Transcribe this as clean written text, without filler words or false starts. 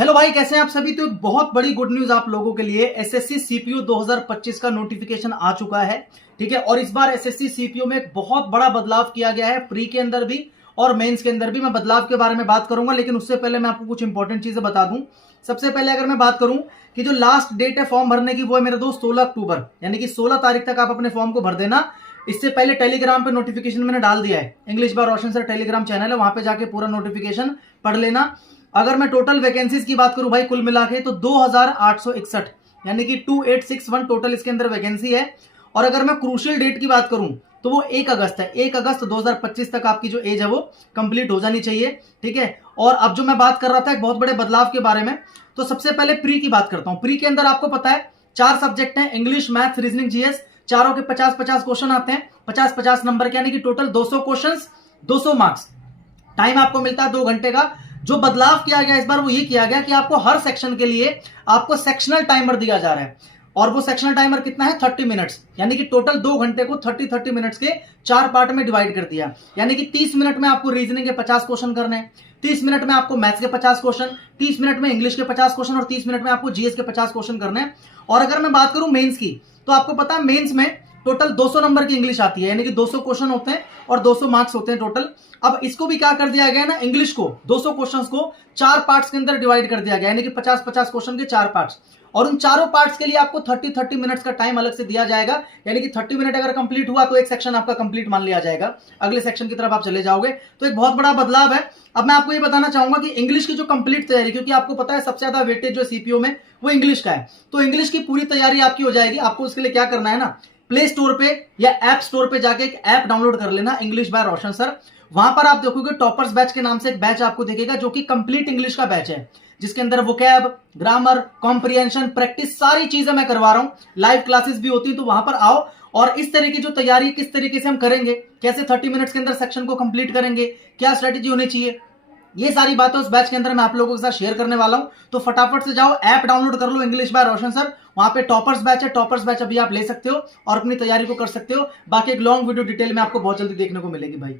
Hello भाई, कैसे हैं आप सभी। तो एक बहुत बड़ी गुड न्यूज आप लोगों के लिए, एसएससी सीपीयू 2025 का नोटिफिकेशन आ चुका है। ठीक है, और इस बार एसएससी सीपीयू में एक बहुत बड़ा बदलाव किया गया है, प्री के अंदर भी और मेंस के अंदर भी। मैं बदलाव के बारे में बात करूंगा, लेकिन उससे पहले मैं आपको कुछ इंपॉर्टेंट चीजें बता दूं। सबसे पहले अगर मैं बात करूं कि जो लास्ट डेट है फॉर्म भरने की, वो है मेरे दोस्त 16 अक्टूबर, यानी कि 16 तारीख तक आप अपने फॉर्म को भर देना। इससे पहले टेलीग्राम पे नोटिफिकेशन मैंने डाल दिया है, English by Roshan sir Telegram channel है, वहां पे जाके पूरा नोटिफिकेशन पढ़ लेना। अगर मैं टोटल वैकेंसीज की बात करूं भाई, कुल मिला के तो 2861, यानी कि 2861 टोटल इसके अंदर वैकेंसी है। और अगर मैं क्रूशियल डेट की बात करूं तो वो 1 अगस्त है। 1 अगस्त 2025 तक आपकी जो एज है वो कंप्लीट हो जानी चाहिए। ठीक है, और अब जो मैं बात कर रहा था एक बहुत बड़े बदलाव के बारे में, तो सबसे पहले प्री की बात करता हूं। प्री के अंदर आपको पता है 4 सब्जेक्ट हैं, इंग्लिश, मैथ्स, रीजनिंग, जीएस। चारों के 50-50 क्वेश्चन आते हैं, 50-50 नंबर के, यानी कि टोटल 200 क्वेश्चन, 200 मार्क्स। टाइम आपको मिलता है 2 घंटे का। जो बदलाव किया गया इस बार वो ये किया गया कि आपको हर सेक्शन के लिए आपको सेक्शनल टाइमर दिया जा रहा है, और वो सेक्शनल टाइमर कितना है, 30 मिनट्स, यानी कि टोटल 2 घंटे को 30-30 मिनट्स के 4 पार्ट में डिवाइड कर दिया। यानी कि 30 मिनट में आपको रीजनिंग के 50 क्वेश्चन करने हैं, 30 मिनट में आपको मैथ्स के 50 क्वेश्चन, 30 मिनट में इंग्लिश के 50 क्वेश्चन और 30 मिनट में आपको जीएस के 50 क्वेश्चन करने हैं। और अगर मैं बात करूं मेंस की, तो आपको पता है मेंस में टोटल 200 नंबर की इंग्लिश आती है, यानी कि 200 क्वेश्चन होते हैं और 200 मार्क्स होते हैं टोटल। अब इसको भी क्या कर दिया गया ना, इंग्लिश को 200 क्वेश्चंस को 4 पार्ट्स के अंदर डिवाइड कर दिया गया, यानी कि 50-50 क्वेश्चन के 4 पार्ट्स। और उन चारों पार्ट्स के लिए आपको 30-30 मिनट्स का टाइम अलग से दिया जाएगा, यानी कि 30 मिनट अगर कंप्लीट हुआ तो एक सेक्शन आपका कंप्लीट मान लिया जाएगा, अगले सेक्शन की तरफ आप चले जाओगे। तो एक बहुत बड़ा बदलाव है। अब मैं आपको ये बताना चाहूंगा कि इंग्लिश की जो कंप्लीट तैयारी, क्योंकि आपको पता है सबसे ज्यादा वेटेज जो सीपीओ में वो इंग्लिश का है, तो इंग्लिश की पूरी तैयारी आपकी हो जाएगी। आपको उसके लिए क्या करना है ना, प्ले स्टोर पे या ऐप स्टोर पे जाके एक ऐप डाउनलोड कर लेना, इंग्लिश बाय रोशन सर। वहां पर आप देखोगे टॉपर्स बैच के नाम से एक बैच आपको दिखेगा, जो कि कंप्लीट इंग्लिश का बैच है, जिसके अंदर वोकैब, ग्रामर, कॉम्प्रिहेंशन, प्रैक्टिस, सारी चीजें मैं करवा रहा हूं। लाइव क्लासेस भी होती है, तो वहां पर आओ और इस तरह की जो तैयारी किस तरीके से हम करेंगे, कैसे 30 मिनट्स के अंदर सेक्शन को कंप्लीट करेंगे, क्या स्ट्रेटेजी होनी चाहिए, ये सारी बातें उस बैच के अंदर मैं आप लोगों के साथ शेयर करने वाला हूं। तो फटाफट से जाओ, ऐप डाउनलोड कर लो, इंग्लिश बाय रोशन सर। वहां पे टॉपर्स बैच है, टॉपर्स बैच अभी आप ले सकते हो और अपनी तैयारी को कर सकते हो। बाकी एक लॉन्ग वीडियो डिटेल में आपको बहुत जल्दी देखने को मिलेगी भाई।